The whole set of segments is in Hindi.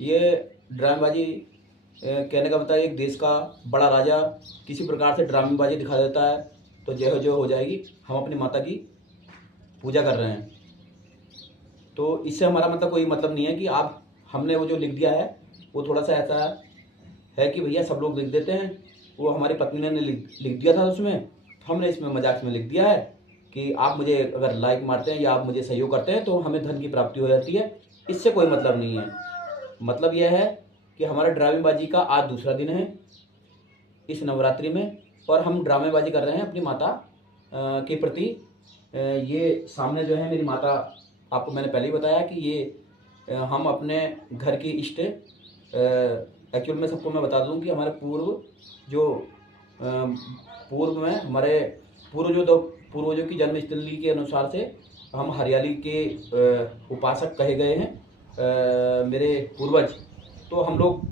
ये ड्रामेबाजी कहने का मतलब एक देश का बड़ा राजा किसी प्रकार से ड्रामेबाजी दिखा देता है तो जय जो हो जाएगी, हम अपनी माता की पूजा कर रहे हैं। तो इससे हमारा मतलब कोई मतलब नहीं है कि आप हमने वो जो लिख दिया है वो थोड़ा सा ऐसा है कि भैया सब लोग लिख देते हैं, वो हमारी पत्नी ने लिख दिया था उसमें, तो हमने इसमें मजाक में लिख दिया है कि आप मुझे अगर लाइक मारते हैं या आप मुझे सहयोग करते हैं तो हमें धन की प्राप्ति हो जाती है। इससे कोई मतलब नहीं है। मतलब यह है कि हमारा ड्रामेबाजी का आज दूसरा दिन है इस नवरात्रि में, और हम ड्रामेबाजी कर रहे हैं अपनी माता के प्रति। ये सामने जो है मेरी माता, आपको मैंने पहले ही बताया कि ये हम अपने घर की इष्ट, एक्चुअल में सबको मैं बता दूं कि हमारे पूर्व में हमारे पूर्वजों की जन्मस्थली के अनुसार से हम हरियाली के उपासक कहे गए हैं मेरे पूर्वज। तो हम लोग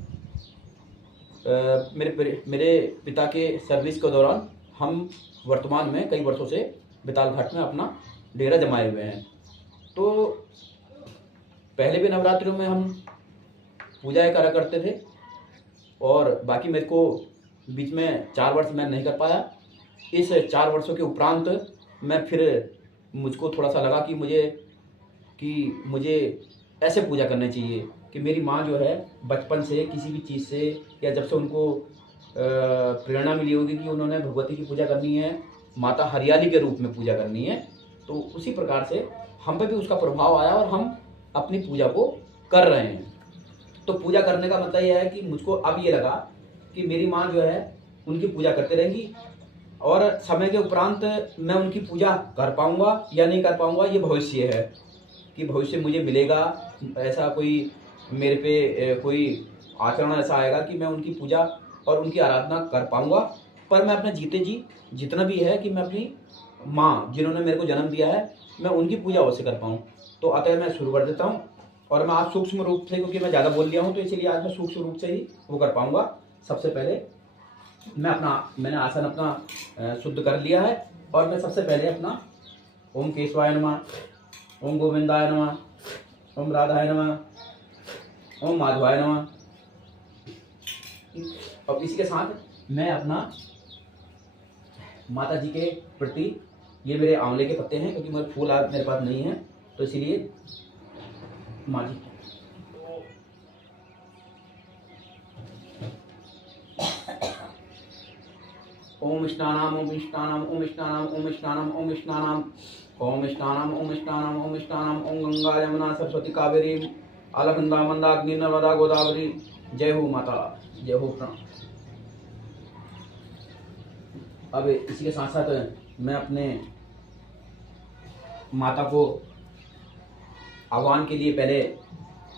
मेरे पिता के सर्विस के दौरान हम वर्तमान में कई वर्षों से बेताल घाट में अपना डेरा जमाए हुए हैं। तो पहले भी नवरात्रियों में हम पूजाएं करा करते थे, और बाकी मेरे को बीच में 4 वर्ष मैं नहीं कर पाया। इस 4 वर्षों के उपरांत मैं फिर मुझको थोड़ा सा लगा कि मुझे ऐसे पूजा करनी चाहिए कि मेरी माँ जो है बचपन से किसी भी चीज़ से, या जब से उनको प्रेरणा मिली होगी कि उन्होंने भगवती की पूजा करनी है, माता हरियाली के रूप में पूजा करनी है, तो उसी प्रकार से हम पे भी उसका प्रभाव आया और हम अपनी पूजा को कर रहे हैं। तो पूजा करने का मतलब यह है कि मुझको अब ये लगा कि मेरी माँ जो है उनकी पूजा करते रहेंगी, और समय के उपरांत मैं उनकी पूजा कर पाऊँगा या नहीं कर पाऊँगा ये भविष्य है, कि भविष्य मुझे मिलेगा ऐसा कोई मेरे पे कोई आचरण ऐसा आएगा कि मैं उनकी पूजा और उनकी आराधना कर पाऊँगा। पर मैं अपने जीते जी जितना भी है कि मैं अपनी माँ जिन्होंने मेरे को जन्म दिया है मैं उनकी पूजा अवश्य कर पाऊँ। तो अतः मैं शुरू कर देता हूँ, और मैं आज सूक्ष्म रूप से, क्योंकि मैं ज़्यादा बोल लिया हूँ तो इसलिए आज मैं सूक्ष्म रूप से ही वो कर पाऊँगा। सबसे पहले मैंने आसन अपना शुद्ध कर लिया है, और मैं सबसे पहले अपना ओम केशवाय नमः, ओम गोविंदाय नमः, ओम राधाय नमः, ओम माधवाय नमः, और इसी के साथ मैं अपना माता जी के प्रति, ये मेरे आंवले के पत्ते हैं क्योंकि मेरे फूल आज मेरे पास नहीं है, तो इसीलिए माँ जी ओम स्नानाम ओम स्नानाम ओम स्नानाम ओम स्नानाम ओम स्नानाम ओम स्नानाम ओम स्नानाम ओम स्नानाम ओम गंगा यमुना सरस्वती कावेरी अलकनंदा मंदाकिनी नर्मदा गोदावरी। जय हो माता, जय हो प्रणाम। अब इसी के साथ साथ मैं अपने माता को आह्वान के लिए पहले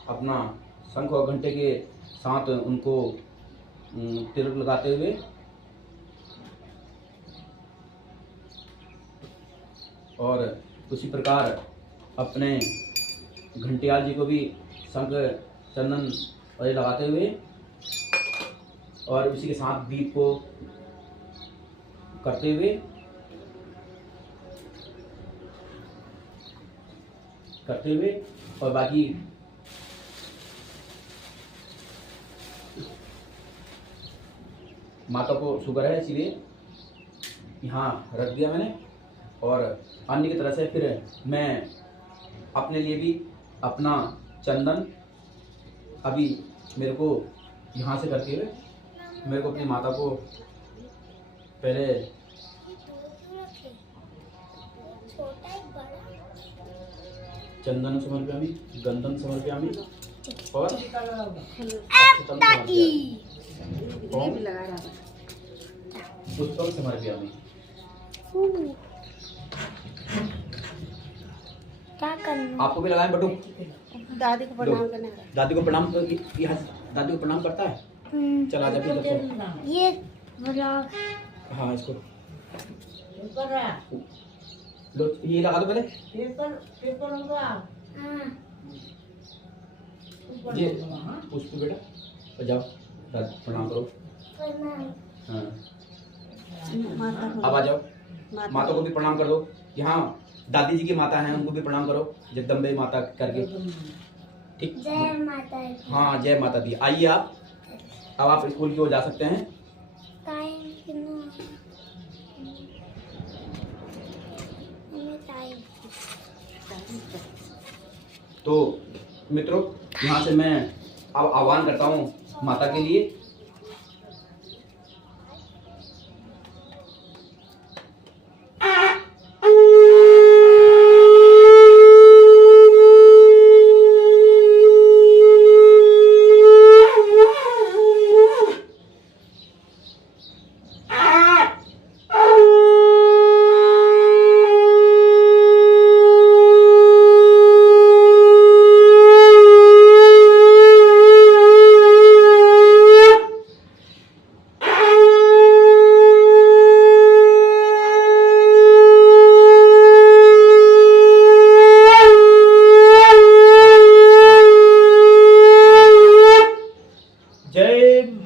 अपना शंख और घंटे के साथ उनको तिलक लगाते हुए और उसी प्रकार अपने घंटियाल जी को भी शंख चंदन और लगाते हुए और उसी के साथ दीप को करते हुए और बाकी माता को शुगर है इसलिए यहाँ रख दिया मैंने। और अन्य की तरह से फिर मैं अपने लिए भी अपना चंदन अभी मेरे को यहाँ से करते हुए मेरे को अपनी माता को पहले चंदन समर्पयामि, गंधम समर्पयामि और अक्षतम समर्पयामि, पुष्पम समर्पयामि। क्या करना? आपको भी लगाएं बटू। दादी को प्रणाम करना है। दादी को प्रणाम कर, दादी को प्रणाम करता है। चला जा फिर ये ब्लॉग। हाँ इसको लो, ये लगा दो पहले। पेपर होगा। हाँ। ये पुष्प बेटा जाओ प्रणाम करो। हाँ अब आ जाओ, माता को भी प्रणाम कर दो। यहाँ दादी जी की माता हैं उनको भी प्रणाम करो, जगदम्बे माता करके। ठीक। जय माता दी। हाँ, जय माता दी। आइए आप, अब आप स्कूल की ओर जा सकते हैं। टाइम कितना टाइम? तो मित्रों, यहाँ से मैं अब आह्वान करता हूँ माता के लिए।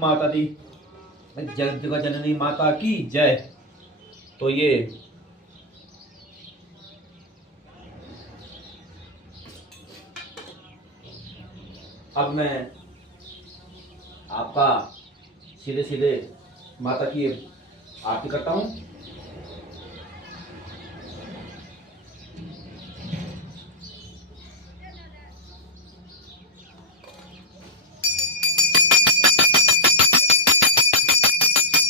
माता दी, जगत जननी माता की जय। तो ये अब मैं आपका सीधे सीधे माता की आरती करता हूँ।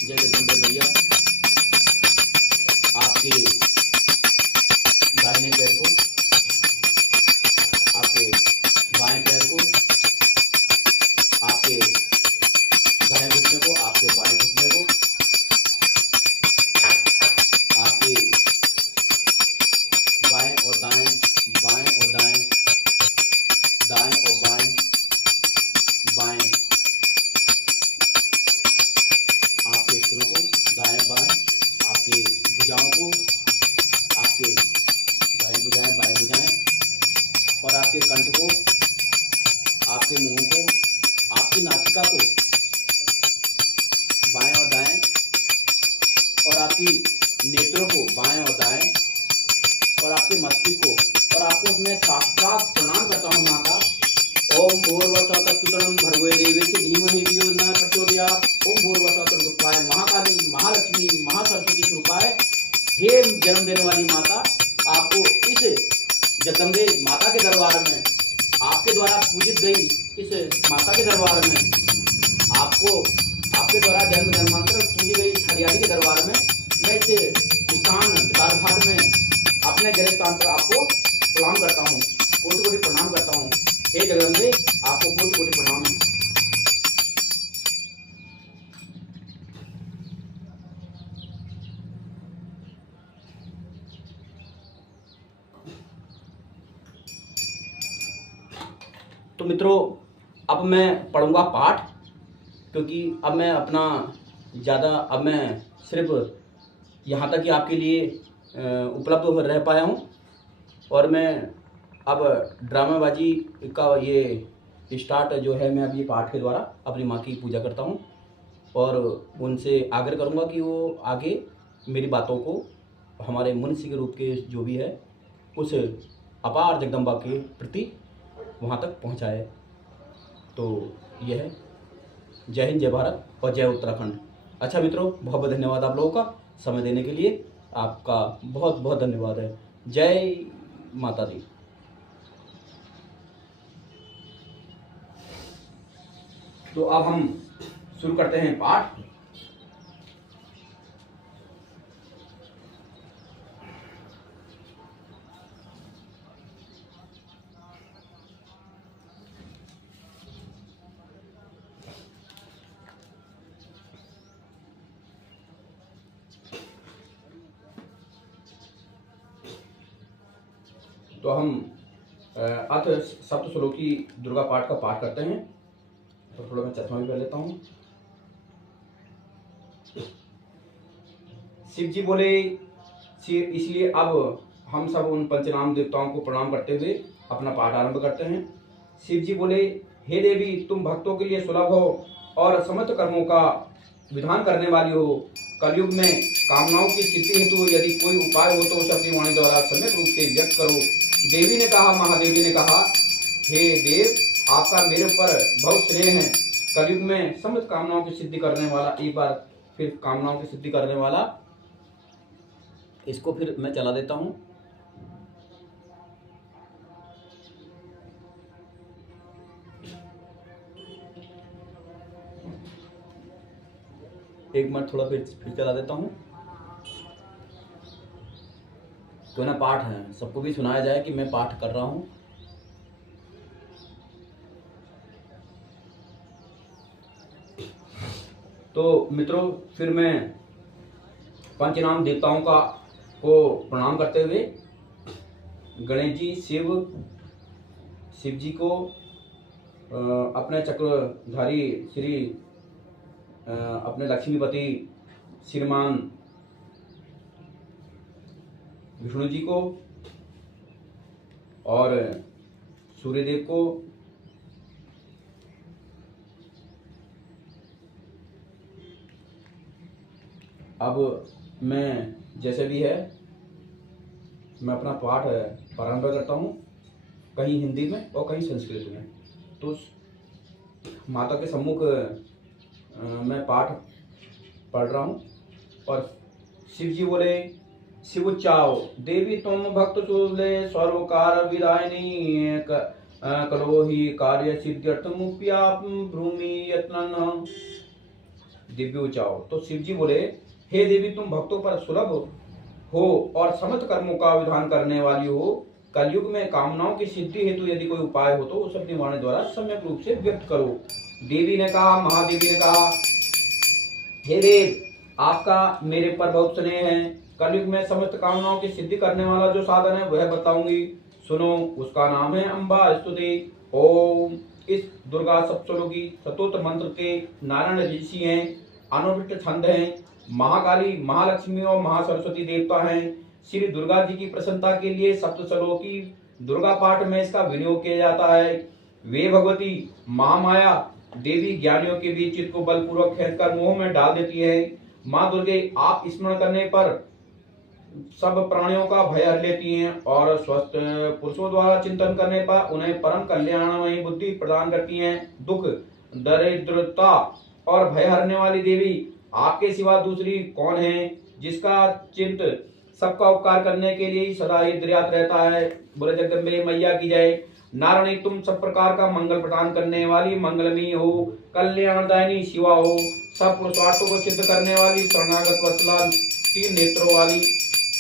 जय जगदम्बे भैया, आपके दाहिने पैर को, आपके बाएं पैर को, आपके दाएं घुटने को, आपके बाएं घुटने को, आपके बाएं और दाएं, बाएं और दाएं, दाएं और बाएं, बाएं, आपके स्तनों को, दाएं बाएं, आपके भुजाओं को, आपके दाएं भुजाएं, बाएं भुजाएं, और आपके कंठ को, आपके मुंह को, आपकी नासिका को, बाएं और दाएं, और आपकी नेत्रों को, बाएं और दाएं, और आपके मस्तिष्क को, और आपको मैं साक्षात प्रणाम करता हूँ माँ का। ओम भूर्भुवः तत्सवितुर्वरेण्यं भर्गो देवस्य धीमहि धियो न प्रचोदयात्। ओम भूर्भुवः तत्सवितुर्वरेण्यं महाकाली, महालक्ष्मी, महासरस्वती स्वरूपाय। हे जन्म देने वाली माता, आपको इस जगदम्बे माता के दरबार में, आपके द्वारा पूजित गई इस माता के दरबार में, आपको आपके द्वारा जन्म जन्मांतर पूजी गई इस हरियाली के दरबार में, मैं इस स्थान विशाल घाट में अपने गृह स्थान पर आपको प्रणाम करता हूँ, कोटि कोटि प्रणाम करता हूँ। हे जगदम्बे, आपको कोटि कोटि प्रणाम। तो मित्रों, अब मैं पढ़ूंगा पाठ, क्योंकि अब मैं अपना अब मैं सिर्फ यहाँ तक ही आपके लिए उपलब्ध रह पाया हूँ, और मैं अब ड्रामाबाजी का ये स्टार्ट जो है, मैं अब ये पाठ के द्वारा अपनी माँ की पूजा करता हूँ, और उनसे आग्रह करूँगा कि वो आगे मेरी बातों को हमारे मनुष्य के रूप के जो भी है उस अपार जगदम्बा के प्रति वहाँ तक पहुँचाए। तो यह है। जय हिंद, जय भारत और जय उत्तराखंड। अच्छा मित्रों, बहुत बहुत धन्यवाद आप लोगों का समय देने के लिए, आपका बहुत बहुत धन्यवाद है। जय माता दी। तो अब हम शुरू करते हैं पाठ। तो हम अथ सप्तश्लोकी दुर्गा पाठ का पाठ करते हैं। तो थोड़ा मैं चश्मा भी पहन लेता हूँ। शिव जी बोले, इसलिए अब हम सब उन पंचनाम देवताओं को प्रणाम करते हुए अपना पाठ आरंभ करते हैं। शिव जी बोले, हे देवी, तुम भक्तों के लिए सुलभ हो और समस्त कर्मों का विधान करने वाली हो। कलयुग में कामनाओं की सिद्धि हेतु यदि कोई उपाय हो तो उसे अपनी वाणी द्वारा सम्यक रूप से व्यक्त करो। देवी ने कहा, महादेवी ने कहा, हे देव, आपका मेरे ऊपर बहुत स्नेह है। कलयुग में समस्त कामनाओं की सिद्धि करने वाला, एक बार फिर कामनाओं की सिद्धि करने वाला, इसको फिर मैं चला देता हूँ। एक मिनट थोड़ा फिर चला देता हूँ, क्यों ना पाठ है, सबको भी सुनाया जाए कि मैं पाठ कर रहा हूँ। तो मित्रों, फिर मैं पंचनाम देवताओं को प्रणाम करते हुए गणेश जी, शिव जी को, अपने चक्रधारी श्री अपने लक्ष्मीपति श्रीमान विष्णु जी को और सूर्यदेव को, अब मैं जैसे भी है मैं अपना पाठ प्रारंभ करता हूँ, कहीं हिंदी में और कहीं संस्कृत में। तो माता के सम्मुख मैं पाठ पढ़ रहा हूँ और शिव जी बोले, शिव उच्चाओ, देवी तुम भक्त शूले सर्वकार विदायिनी करो ही कार्य सिद्ध्यर्थमुप्या भूमि यत्न। दिव्य उच्चाओ। तो शिव जी बोले, हे देवी तुम भक्तों पर सुलभ हो और समस्त कर्मों का विधान करने वाली हो। कलयुग में कामनाओं की सिद्धि हेतु यदि कोई उपाय हो तो उस अपनी वाणी द्वारा सम्यक रूप से व्यक्त करो। देवी ने कहा, महादेवी ने कहा, हे देव, आपका मेरे पर बहुत स्नेह है। कलयुग में समस्त कामनाओं की सिद्धि करने वाला जो साधन है वह बताऊंगी, सुनो। उसका नाम है अम्बा स्तुति। ओम। इस दुर्गा सप्तश्लोकी सतोत्र मंत्र के नारायण ऋषि हैं, अनुवृत्त छंद हैं, महाकाली, महालक्ष्मी और महासरस्वती देवता हैं। श्री दुर्गा जी की प्रसन्नता के लिए सप्तश्लोकी दुर्गा पाठ में इसका विनियोग किया जाता है। वे भगवती महामाया देवी ज्ञानियों के बीच चित्त को बलपूर्वक खींचकर मोह में डाल देती है। माँ दुर्गे आप स्मरण करने पर सब प्राणियों का भय हर लेती हैं और स्वस्थ पुरुषों द्वारा चिंतन करने पर उन्हें परम कल्याणमयी बुद्धि प्रदान करती हैं। दुख, दरिद्रता और भय हरने वाली देवी आपके सिवा दूसरी कौन है, जिसका चिंत सबका उपकार करने के लिए सदा ही दृढ़ रहता है। बोले जगदम्बे मैया की जय। नारायणी, तुम सब प्रकार का मंगल प्रदान करने वाली मंगलमयी हो, कल्याणदायिनी शिवा हो, सब पुरुषार्थों को सिद्ध करने वाली शरणागत वत्सला तीन नेत्रों वाली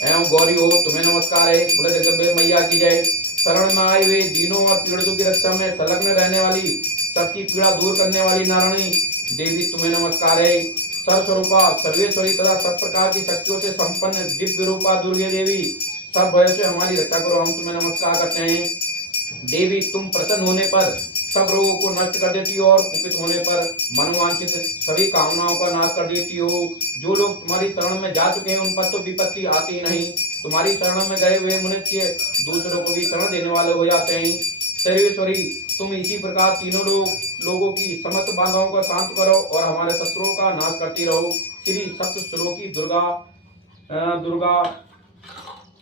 एवं गौरी हो, तुम्हें नमस्कार है। बोले जगदम्बे मैया की जय। शरण में आए हुए दीनों और पीड़ितों की रक्षा में संलग्न रहने वाली, सबकी पीड़ा दूर करने वाली नारायणी देवी, तुम्हें नमस्कार है। सर्वस्वरूपा, सर्वेश्वरी तथा सब प्रकार की शक्तियों से संपन्न दिव्य रूपा दुर्गे देवी, सब भय से हमारी रक्षा करो, हम तुम्हें नमस्कार करते हैं। देवी, तुम प्रसन्न होने पर सब रोगों को नष्ट कर देती हो और कुपित होने पर मनोवांछित सभी कामनाओं का नाश कर देती हो। जो लोग तुम्हारी शरण में जा चुके हैं उन पर तो विपत्ति आती नहीं, तुम्हारी शरण में गए हुए मनुष्य दूसरों को भी शरण देने वाले हो जाते हैं। सर्वेश्वरी, तुम इसी प्रकार तीनों लोगों की समस्त बाधाओं को शांत करो और हमारे शत्रुओं का नाश करती रहो। श्री सप्तश्लोकी दुर्गा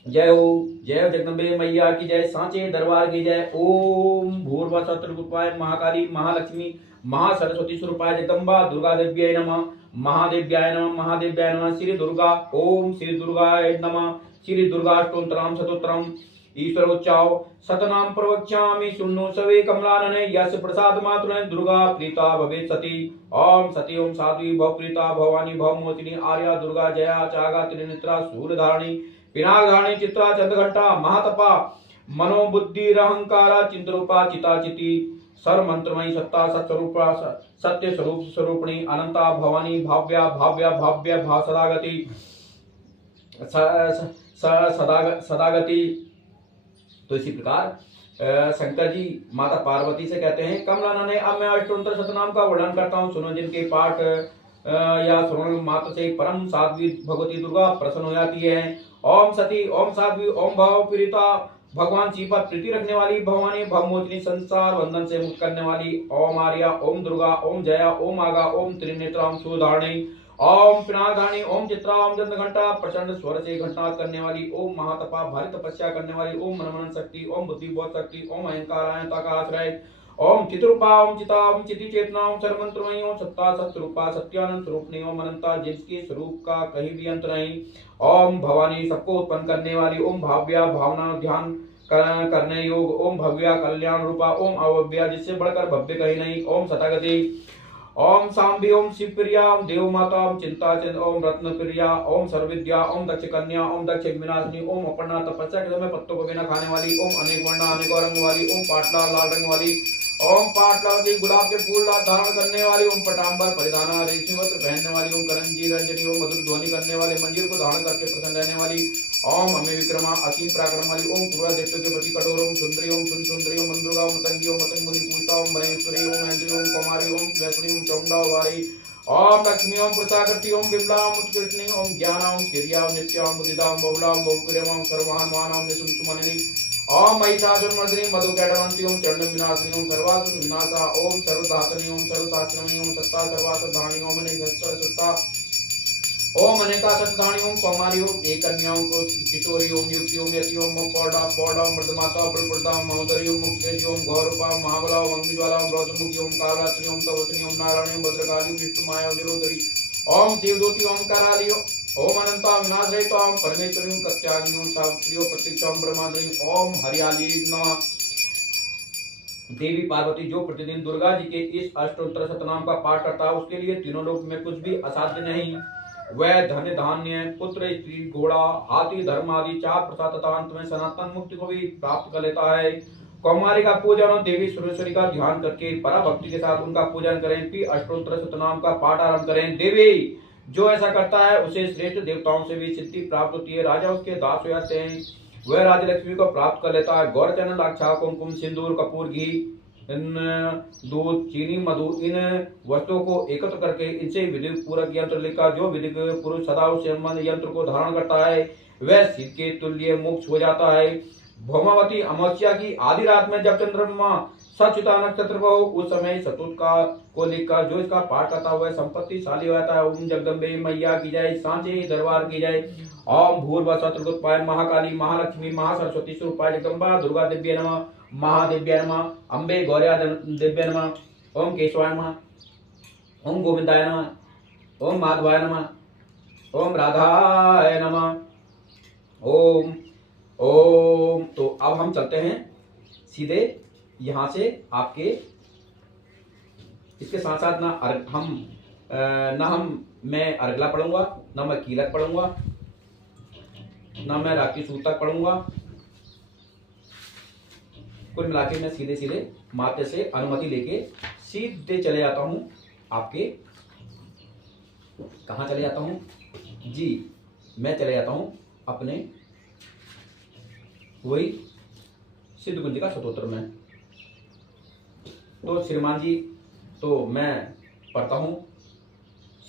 जय हो। जय जगदम्बे मैया की जय। सांचे दरबार की जय। ओम भूर्भुवः स्वस्तिरूपाय महाकाली महालक्ष्मी महासरस्वती स्वरूपाय जगदम्बा दुर्गा देव्यै नमः। महादेव्याय नमः। महादेव्याय नमः। श्री दुर्गा। ओम श्री दुर्गाय नमः। श्री दुर्गाष्टोत्तरम शतोत्तरम ईश्वरोच्चाओ। शतनाम प्रवक्ष्यामि शृण्वन्तु सर्वे कमलानने यस्य प्रसाद मात्रेण दुर्गा प्रीता भवेत् सती। ओम सती ओम साध्वी भव प्रीता भवानी भवमोचिनी आर्या दुर्गा जया चागा त्रिनेत्रा शूलधारिणी पिनाकधारिणी चित्रा चंद्रघंटा महातपा मनोबुद्धिरहंकारा चिंतरूपा चिताचिति सर्वमंत्रमयी सत्ता सत्स्वरूपा सत्य स्वरूप स्वरूपिणी अनंता भवानी भाव्या भाव्या भाव्य सदागति सदागति। तो इसी प्रकार शंकर जी माता पार्वती से कहते हैं, कमलानने, अब मैं अष्टोत्तर शतनाम का वर्णन करता हूँ, सुनो। जिनके पाठ या श्रवण मात्र से परम साध्वी भगवती दुर्गा प्रसन्न हो जाती है। ओम सती, ओम साध्वी, ओम भाव पीड़िता, भगवान शिव पर प्रीति रखने वाली भवानी भवमोचिनी, संसार बंधन से मुक्त करने वाली। ओम आर्या, ओम दुर्गा, ओम जया, ओम आगा, ओम त्रिनेत्रा, ओम शूलधारिणी, ओम पिनाकधारिणी, ओम चित्रा, ओम चंद्रघंटा, प्रचंड स्वर से घंटानाद करने वाली। ओम महातपा, भारी तपस्या करने वाली। ओम मनमनन शक्ति, ओम बुद्धि बोध शक्ति, ओम अहंकार अहंता का आश्रय, ओम चित्रूपा ओम चिता ओम चिति चेतना ओम सर्वमंत्रमयी ओम सत्ता सत्यरूपा सत्यानंद स्वरूपणी ओम अनंता जिसके स्वरूप का कहीं भी अंत नहीं। ओम भवानी सबको उत्पन्न करने वाली ओम भाव्या भावना ध्यान करने योग ओम भव्या कल्याण रूपा ओम अवव्या जिससे बढ़कर भव्य कहीं नहीं। ओम सतागति ओम सांबी ओम शिवप्रिया ओम देव माता ओम चिंता चिंत ओम रत्न प्रिया ओम सर्वविद्या ओम दक्ष कन्या ओम दक्ष विनाशिनी ओम अपर्णा तपस्या के समय पत्तों को बिना खाने वाली ओम अनेक वर्णा अनेक रंग वाली ओम पाटला लाल रंग वाली ओम पाटलावती गुलाब के फूल धारण करने वाली ओम पटांबर परिधाना रेशमी वस्त्र पहनने वाली ओम करंजी रंजनी ओम मधुर ध्वनि करने वाले मंजीर को धारण करके प्रसन्न रहने वाली ओम अमे विक्रमा असीम पराक्रम वाली ओम पूर्वा देवताओं के प्रति कठोर ओम सुंदरी ओम सुंदरी ओम मंदुर्गा ओम मतंगी ओम मतंग मुनि पूजिता ओम महेश्वरी ओम ऐन्द्री ओम कुमारी ओम वैष्णी ओम चौंडा वारी ओम लक्ष्मी ओम प्रताकृति ओम बिमला ओम उत्कृष्णी ओम ज्ञान ओम क्रिया ओम नित्या ओम मुदिता ओम बहुला ओम बहुप्रियम ओम सर्वहान मान ओम निसुमसुमनिनी ओम महिषासुरमर्दिनी मधुकैटवंती ओम चंड विनाशिनी ओम सर्वासुर विनाशा ओम सर्वधातनी ओम सर्वशास्त्रमयी ओम सत्ता सर्वासुरधारिणी ओम अनेकस्वर सत्ता ओम अनेका सत्तानी ओम कौमारी ओम एक कन्याओं को किशोरी ओम युक्ति ओम यति ओम पौड़ा पौड़ा ओम मृदमाता बलप्रदा ओम महोदरी ओम मुक्तेजी ओम घोरपा ओम महाबला ओम अग्निज्वाला ओम रौद्रमुखी ओम कालरात्रि ओम तवसनी ओम नारायणी ओम भद्रकाली ओम विष्णु माया ओम दिलोदरी ओम शिवदूती ओम कराली ओम अनंता विनाश रहित ओम परमेश्वरी ओम कत्यागिनी ओम सावित्री ओम प्रतीक्षा ओम ब्रह्मांडरी ओम हरियाली नमः। देवी पार्वती जो प्रतिदिन दुर्गा जी के इस अष्टोत्तर शतनाम का पाठ करता है उसके लिए तीनों लोक में कुछ भी असाध्य नहीं। वह धन धान्य पुत्र स्त्री घोड़ा हाथी धर्म आदि चार प्रसाद तथा अंत में सनातन मुक्ति को भी प्राप्त कर लेता है। कौमारी का पूजन और देवी सुरेश्वरी का ध्यान करके पराभक्ति के साथ उनका पूजन करें फिर अष्टोत्तर शतनाम का पाठ आरंभ करें। देवी जो ऐसा करता है उसे श्रेष्ठ देवताओं से भी सिद्धि प्राप्त होती है। राजा उसके दास हो जाते हैं। वह राजलक्ष्मी को प्राप्त कर लेता है। गौर चंदन अक्षा कुमकुम सिंदूर कपूर घी दूध चीनी मधु इन वस्तुओं को एकत्र करके इनसे विधि पूरक यंत्र लिखा। जो विधि पुरुष सदा उस यंत्र को धारण करता है वह सिद्ध के तुल्य मोक्ष हो जाता है। भौमावती अमावस्या की आधी रात में जब चंद्रमा सचुता नक्षत्र को उस समय सतुत का को लिखकर जो इसका पाठ करता हुआ संपत्तिशाली हो जाता है। ओम जगदम्बे मैया की जय सांचे दरबार की जय। ओम भूर्भ शत्रुपाय महाकाली महालक्ष्मी महासरस्वती स्वरूपाय जगदम्बा दुर्गा दिव्य नमः महादिव्य नमः अम्बे गौर्या दिव्य नमः। ओम केशवाय नमः ओम गोविंदाय नमः ओम माधवाय नमः ओम राधाय नमः ओम ओम। तो अब हम चलते हैं सीधे यहाँ से आपके इसके साथ साथ मैं अर्गला पढ़ूंगा ना मैं कीलक पढ़ूंगा ना मैं राखी सूतक पढ़ूंगा। कुल मिलाके मैं सीधे सीधे माते से अनुमति लेके सीधे चले जाता हूँ। आपके कहाँ चले जाता हूँ जी? मैं चले जाता हूँ अपने वही सिद्ध कुंज का शतोत्र में। तो श्रीमान जी तो मैं पढ़ता हूँ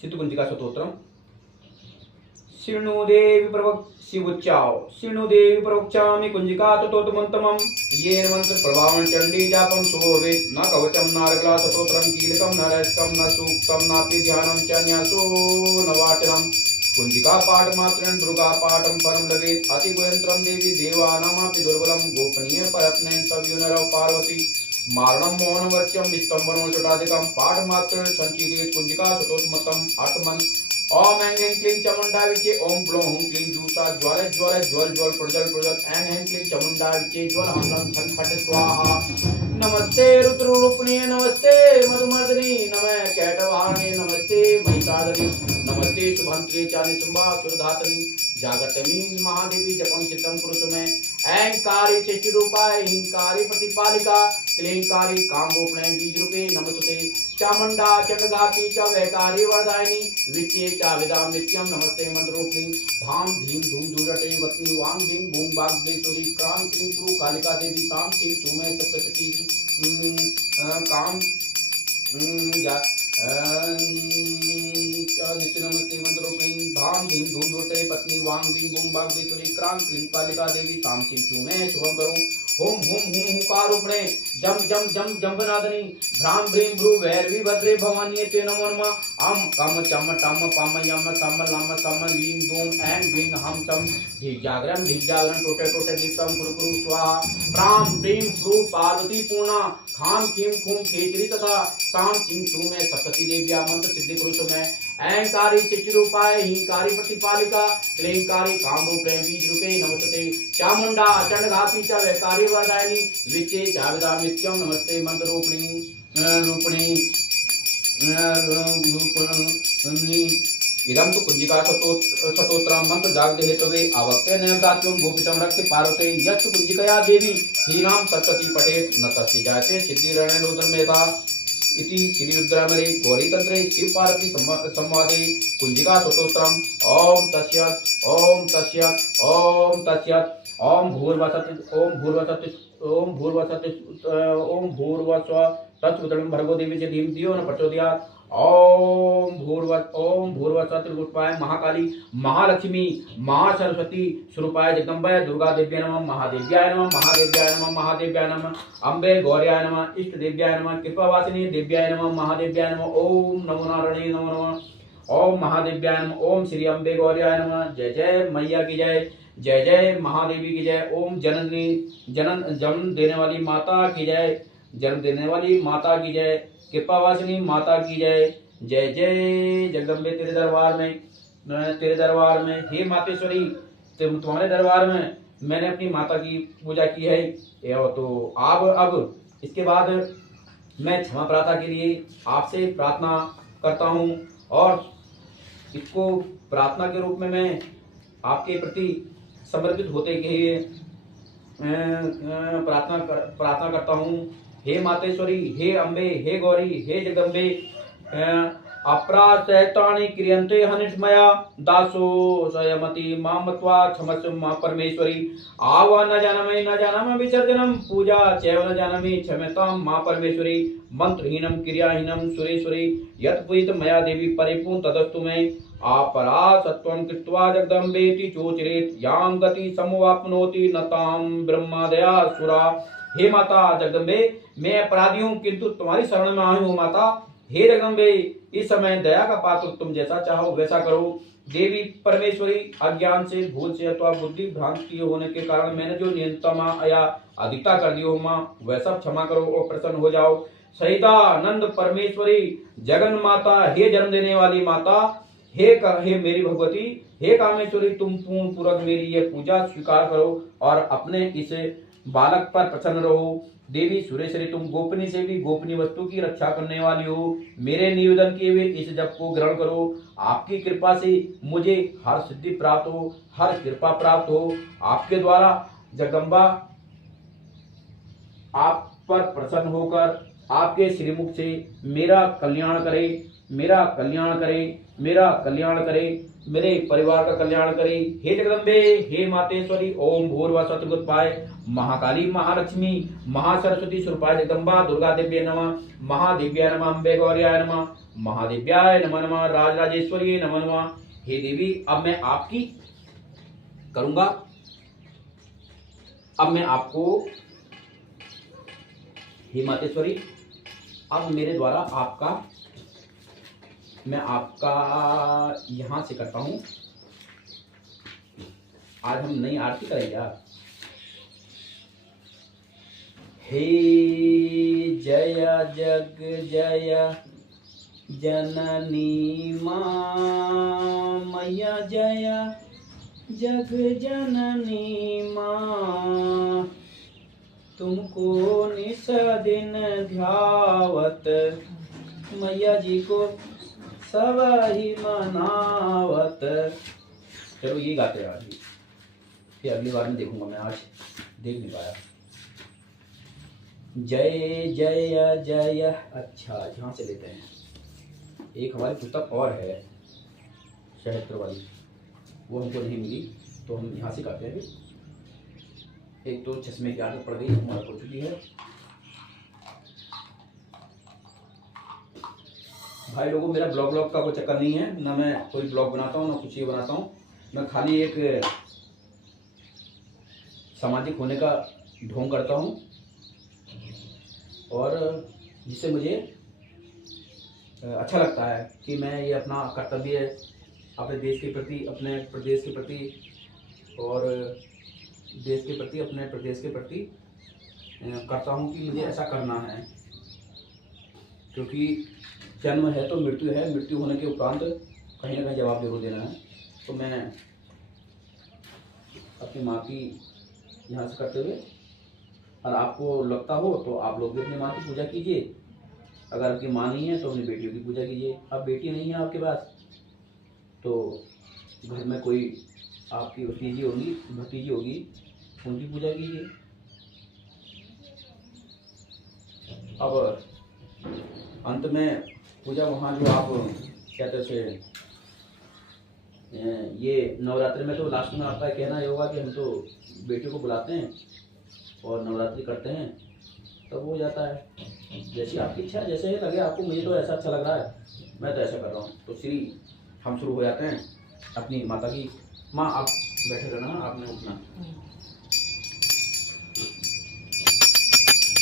सिद्ध कुंज का शतोत्रम। शृणु देवी शिवोच्चाओ शृणु देवी प्रवक्ष्यामि कुंजिका शतोत्रमन्तमं येन मंत्र प्रभावं चंडी जापं सोवेत् न कवचम न अर्गला शतोत्रम कीलकं न रैस्कं न सूक्तं नापि ध्यानं च न्यासो न वाचनं कुंजिका पाठ मात्रं दुर्गा पाठं परं लभेत् अति गोयन्त्रं देवी देवानामपि दुर्बलं गोपनीय परत्नेन सव्युनरौ पार्वती मारणं मौनवच्यं विस्तम्भनो चटादिकं पाठ मात्रं संचीदेत् कुंजिका शतोत्रमतं आत्मन् ओम ऐं ह्रीं क्लीं चामुंडा विचे ओम ग्लों हुं क्लीं जूसा ज्वल ज्वल ज्वल ज्वल प्रज्वल प्रज्वल ऐं ह्रीं क्लीं चामुंडा विचे ज्वल हं लं छं फट स्वाहा। नमस्ते रुद्ररूपिणे नमस्ते मधुमर्दिनी नमः कैटवाहने नमस्ते महिषादनी नमस्ते शुभंत्रे चानि शुंभासुरधातनी जागर्तमी महादेवी जपं चित्तं पुरुष में ऐंकारी चेष्टिरूपाय हिंकारी प्रतिपालिका क्लींकारी कामरूपिणे बीजरूपे नमस्ते चामुंडा चंडघाती च वैकारी वरदायिनी विच्ये च विदां नित्यं नमस्ते मंत्ररूपिणी धाम धीम धूम धूरटे वत्नी वां भीं भूं वाग देतुरी क्रां क्लीं कुरु कालिका देवी तां सिंह सुमय सप्तशती काम जा नित्य नमस्ते मंत्ररूपिणी धाम धीम धूम धूरटे पत्नी वां भीं भूं वाग देतुरी क्रां क्लीं कालिका देवी तां सिंह सुमय शुभं करो हुम हुम हुम हुकारूपणे जम जम जम जम्बनादनी भ्राम भ्रीम भ्रू भैरवी भद्रे भवानी ते नमो नमः अम कम चम टम पम यम सम लम सम लीम दूम ऐं ग्रीं हम सम ढीक जागरण टोटे टोटे दीप्तम कुरु कुरु स्वाहा भ्राम भ्रीम भ्रू पार्वती पूर्णा खाम खीम खूम खेचरी तथा साम सिंह सू में सप्तती देव्या मंत्र सिद्धि पुरुष में ऐंकारी चिच्रूपाय हिंकारी प्रतिपालिका क्लेंकारी कामरूपे बीज रूपे नमस्ते चामुंडा चंडघाती च वैकारी वरदायिनी विचे चाविदा नित्यम नमस्ते मंत्र रूपिणी इदं तु कुंजिका सतोत्रम मंत्र जागदे हेतवे आवक्ते नयनदात्युं गोपितं रक्ति पार्वते यच्च कुंजिकया देवी श्रीराम सप्तति पठेत न तस्य जायते सिद्धिरणोदर मेधा इति श्री रुद्रामले गौरी तंत्रे शिव पार्वती संवादे कुंजिका स्तोत्रम ओम तस्यत् ओम तस्यत् ओम तस्यत् ओम भूर्वसत् ओम भूर्वसत् ओम भूर्वसत् ओम भूर्वस्व तत्सुतरं भर्गो देवी च धीमहि धियो न प्रचोदयात् ओम भूर्वसत् रूपाय महाकाली महालक्ष्मी महासरस्वती स्वरूपाय जगदम्बाय दुर्गा देव्याय नमः महादेव्याय नमः महादेव्याय नमः महादेव्याय नमः अम्बे गौर्याय नमः इष्ट देव्याय नमः कृपावासिनी देव्याय नमः महादेव्याय नमः ओम नमो नारायणे नमो नमः ओम महादेव्याय नमः ओम श्री अम्बे गौर्याय नमः जय जय मैया की जय जय जय महादेवी की जय ओम जननी जन्म देने वाली माता की जय जन्म देने वाली माता की जय कृपावासिनी माता की जय जय जय जगदम्बे तेरे दरबार में हे मातेश्वरी तुम्हारे दरबार में मैंने अपनी माता की पूजा की है तो अब इसके बाद मैं क्षमा प्रार्थना के लिए आपसे प्रार्थना करता हूँ और इसको प्रार्थना के रूप में मैं आपके प्रति समर्पित होते के लिए प्रार्थना करता हूँ। हे मातेश्वरी, हे अम्बे, हे गौरी, हे जगदम्बे, अपराधैतानि क्रियन्ते हनिष्मया दासो स्वयमति मामत्वा क्षमस्व मां परमेश्वरी आव न जानमे विसर्जनम पूजा चैव न जानमे क्षम्यतां मां परमेश्वरी मंत्रहीनम क्रियाहीनम सुरेश्वरी यत् पूजित मया देवी परिपूर्ण तदस्तु मे अपराध सत्वं कृत्वा जगदम्बेति चोचरेत यां गति समवाप्नोति नतां ब्रह्मादया सुरा। हे माता जगदम्बे, मैं अपराधी हूँ किंतु तुम्हारी शरण में आई हूँ माता। हे जगदम्बे, इस समय दया का पात्र तुम जैसा चाहो वैसा करो। देवी परमेश्वरी, अज्ञान से, भूल से अथवा बुद्धि भ्रांति होने के कारण मैंने जो न्यूनतम या अधिकता कर दी हो माँ, वह सब क्षमा करो और प्रसन्न हो जाओ। सहितानंद परमेश्वरी, जगन माता, हे जन्म देने वाली माता, हे मेरी भगवती, हे कामेश्वरी, तुम पूर्ण पूर्वक मेरी ये पूजा स्वीकार करो और अपने इस बालक पर प्रसन्न रहो। देवी सुरेश्वरी, तुम गोपनीय से भी गोपनीय वस्तु की रक्षा करने वाली हो। मेरे निवेदन किए हुए इस जप को ग्रहण करो। आपकी कृपा से मुझे हर सिद्धि प्राप्त हो, हर कृपा प्राप्त हो। आपके द्वारा जगदम्बा आप पर प्रसन्न होकर आपके श्रीमुख से मेरा कल्याण करे, मेरा कल्याण करे, मेरा कल्याण करे, मेरे परिवार का कल्याण करे। हे जगदम्बे, हे मातेश्वरी, ओम भूर्भुवः स्वस्ति महाकाली महालक्ष्मी महासरस्वती स्वरूपाय जगदम्बा दुर्गा देव्यै नमः, महादेव्याय नमः, अम्बे गौर्याय नमः, महादेव्याय नमः नमः, राजराजेश्वरी नमः नमः। हे देवी, अब मैं आपकी करूंगा। अब मैं आपको, हे मातेश्वरी, अब मेरे द्वारा आपका, मैं आपका यहां से करता हूं। आज हम नई आरती करेंगे यार। हे जय जग जय जननी मां, मैया जय जग जननी मां, तुमको निस दिन ध्यावत, मैया जी को सब ही मनावत। चलो ये गाते हैं आज, फिर अगली बार में देखूंगा। मैं आज देख नहीं पाया। जय जय जय। अच्छा, यहाँ से लेते हैं। एक हमारी पुस्तक और है शहत्र वाली, वो हमको नहीं मिली, तो हम यहाँ से करते हैं। एक तो चश्मे की आदत पड़ गई, हमारा हो चुकी है। भाई लोगों, मेरा ब्लॉग का कोई चक्कर नहीं है, ना मैं कोई ब्लॉग बनाता हूँ ना कुछ ये बनाता हूँ। मैं खाली एक सामाजिक होने का ढोंग करता हूँ और जिससे मुझे अच्छा लगता है कि मैं ये अपना कर्तव्य अपने देश के प्रति, अपने प्रदेश के प्रति और देश के प्रति, अपने प्रदेश के प्रति करता हूँ कि मुझे ऐसा करना है, क्योंकि जन्म है तो मृत्यु है, मृत्यु होने के उपरांत कहीं ना कहीं जवाब जरूर देना है। तो मैं अपनी माँ की यहाँ से करते हुए, और आपको लगता हो तो आप लोग भी अपनी माँ की पूजा कीजिए। अगर आपकी माँ नहीं है तो अपनी बेटियों की पूजा कीजिए। अब बेटी नहीं है आपके पास तो घर में कोई आपकी भतीजी होगी, उनकी पूजा कीजिए। अब अंत में पूजा वहाँ जो आप कहते थे, ये नवरात्रि में तो लास्ट में आपका कहना ये होगा कि हम तो बेटियों को बुलाते हैं और नवरात्रि करते हैं, तब हो जाता है। जैसी आपकी इच्छा, जैसे लगे आपको। मुझे तो ऐसा अच्छा लग रहा है, मैं तो ऐसा कर रहा हूँ। तो हम शुरू हो जाते हैं अपनी माता की। माँ आप बैठे रहना, आपने उठना।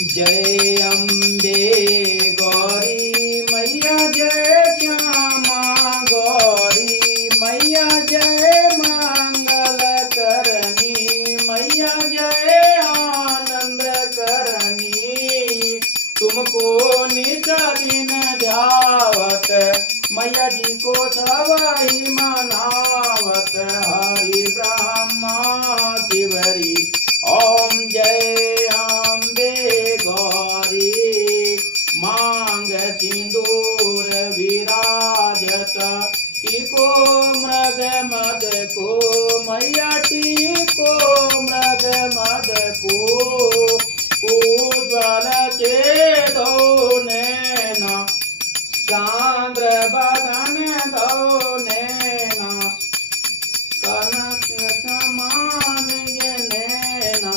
जय अम्बे गौरी मैया, जय श्यामा गौरी मैया, जय मंगल करनी मैया, जय आनंद करनी। तुमको नित दिन ध्यावत मैया जी को सवाई मनावत, हरि ब्रह्मा शिवरी ओम जय अम्बे गौरी। मांग सिंदूर विराजत, टीको मृग मद को मैया, टीको मृग मद को। उज्ज्वल से दो नैना, चांद्र बदन दो नैना, कनक समान ये नैना।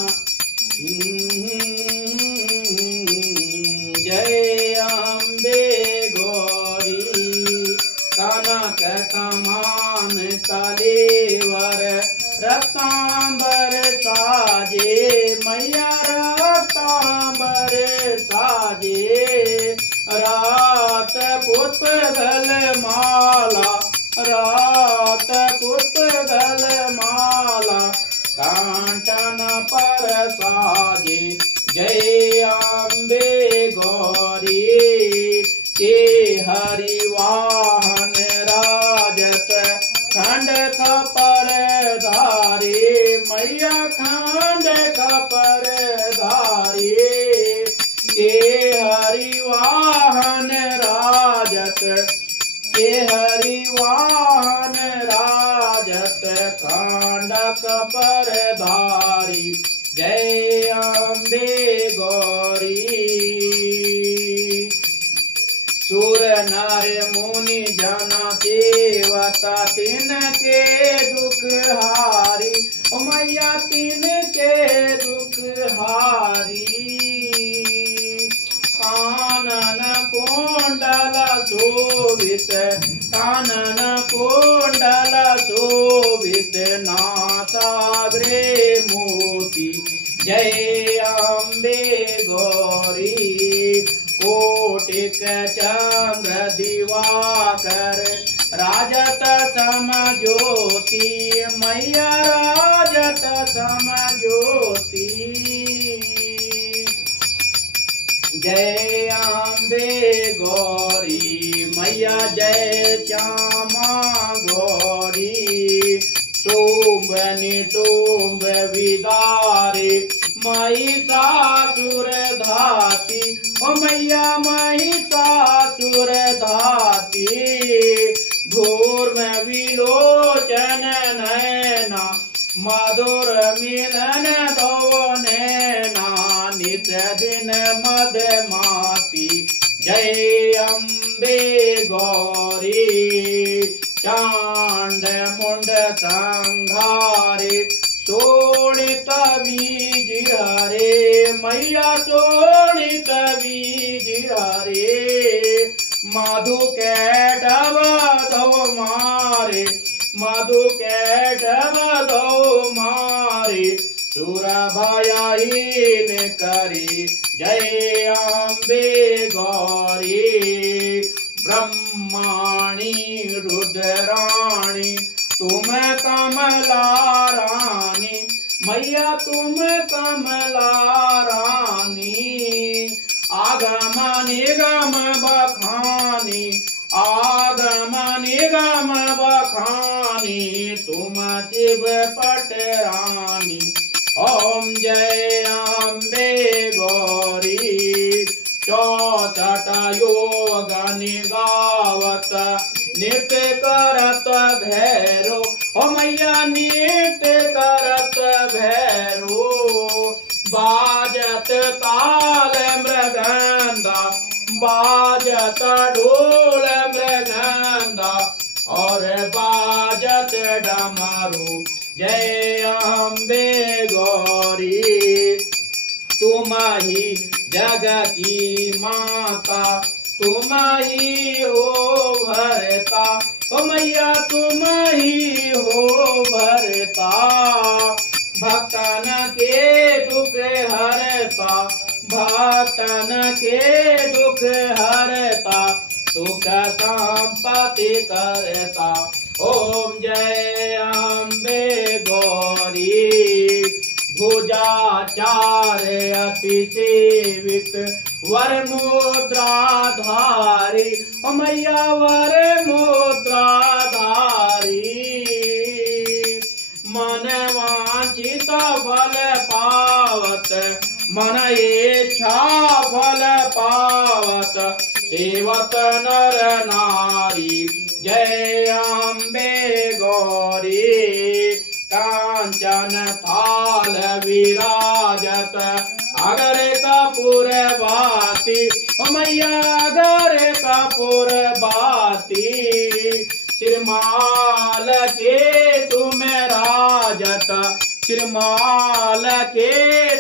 जय अम्बे गौरी। कनक समान कलेवर, रत्नांबर साजे मैया, रत्नांबर साजे। रात पुष्प गल माला, रात पुष्प गल माला, कांचन पर साजे। जय अम्बे गौरी। के हरि वाहन राजत, खंड खपर धारे मैया, खंड खपर धारे। के हरि वाहन राजत, के हरि वाहन राजत, कांडक पर धारी। जय अम्बे गौरी। सुर नर मुनि जन सेवता, तिनके दुख हारी मैया, तिनके दुख हारी। कानन कुंडल शोभित, कानन कुंडल शोभित, नासाग्रे मोती। जय अम्बे गौरी। कोटिक चंद्र दिवाकर, राजत सम ज्योति मैया, राजत सम ज्योति। जय अम्बे गौरी मैया, जय श्यामा गौरी। सोम्ब निसोम्ब विदारे महिषासुर धाती, ओ मैया महिषासुर धाती। धूर्म विलोचन नैना, मधुर मिलन दो नैना, नित दिन मद माती। जय अम्बे गौरी। चांड मुंड संघारे, शोणित बीज हरे मैया, शोणित बीज हरे। मधु कैटव दो मारे, मधु कैटव दो मारे। सुर भयहीन करी, जय अम्बे गौरी। ब्रह्माणी रुद्राणी तुम कमला रानी, मैया तुम कमला रानी। आगम निगम बखानी, आगम निगम बखानी, तुम शिव पट रानी। ओम जय अम्बे गौरी। चौसठ योग निगावत, नृत्य करत भैरो, ओ मैया नृत्य करत भैरो। बाजत ताल मृगंदा, बाजत ढोल मृगंदा, और बाजत डमरू, जय अम्बे गौरी। तुम ही जग की माता, तुम ही हो भरता, ओ मैया तुम ही हो भरता। भक्तन के दुख हरता, भक्तन के दुख हरता, सुख संपत्ति करता। ओम जय अम्बे गौरी। भुजाचार अति सेवित, वर मुद्राधारी, ओ मैया वर मुद्राधारी। मन वांछित फल पावत, मन इच्छा फल पावत, सेवत नर नारी, जय अम्बे गौरी। कांचन थाल विराजत, अगर कपूर बाती, ओ मैया अगर कपूर बाती। सिरमाल के तुम राजत, सिरमाल के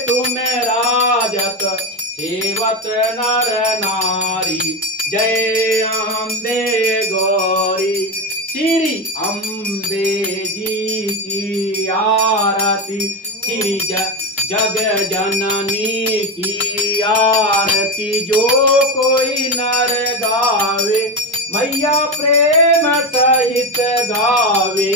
तुम राजत, सेवत नर नारी, जय अम्बे गौरी। श्री अम्बे जी की आरती, श्री जग जननी की आरती। जो कोई नर गावे, मैया प्रेम सहित गावे।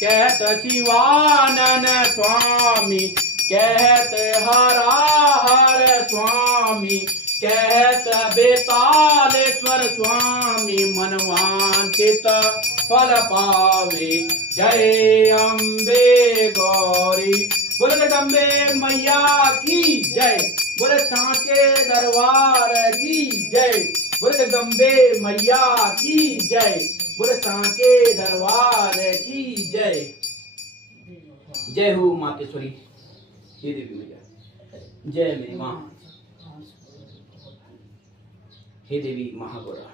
कहत शिवानन स्वामी, कहत हरा हर स्वामी, कहत बेतालेश्वर स्वामी, मनवांछित फल पावे, जय अम्बे गौरी। बोले जगदम्बे मैया की जय, बोले सांचे दरबार की जय, बोले जगदम्बे मैया की जय, बोले सांचे दरबार की जय। जय हो मातेश्वरी, हे देवी मैया, जय मेरी माँ, हे देवी महागौरा।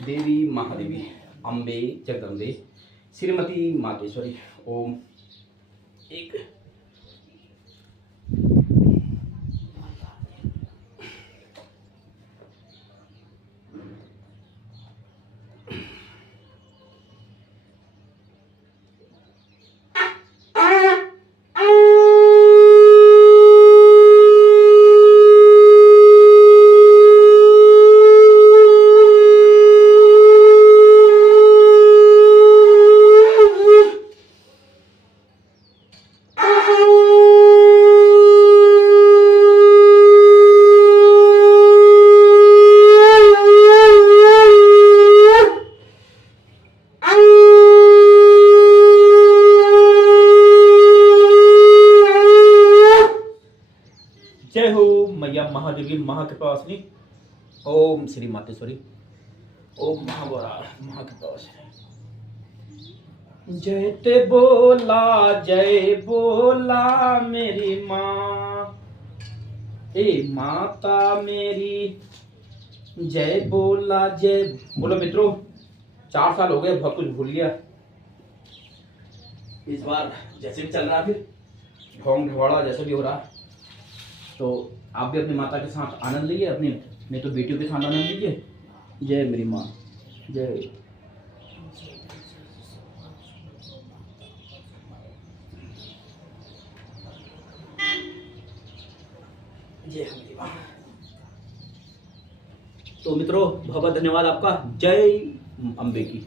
देवी महादेवी, अम्बे जगदम्बे, श्रीमती मातेश्वरी। ओम एक महादेवी महाकृपावसिनी। ओम श्री मातेश्वरी, ओम महागौरा महाकृपावसिनी। जयते बोला जय बोला मेरी माँ, ए माता मेरी जय बोला जय बोलो। मित्रों 4 साल हो गए, बहुत कुछ भूल गया। इस बार जैसे भी चल रहा, फिर ढोंग ढवाड़ा जैसे भी हो रहा, तो आप भी अपनी माता के साथ आनंद लीजिए, अपनी नहीं तो बेटियों के सामने नाम लीजिए। जय मेरी माँ, जय। जय मेरी माँ। तो मित्रों बहुत बहुत धन्यवाद आपका। जय अम्बे की।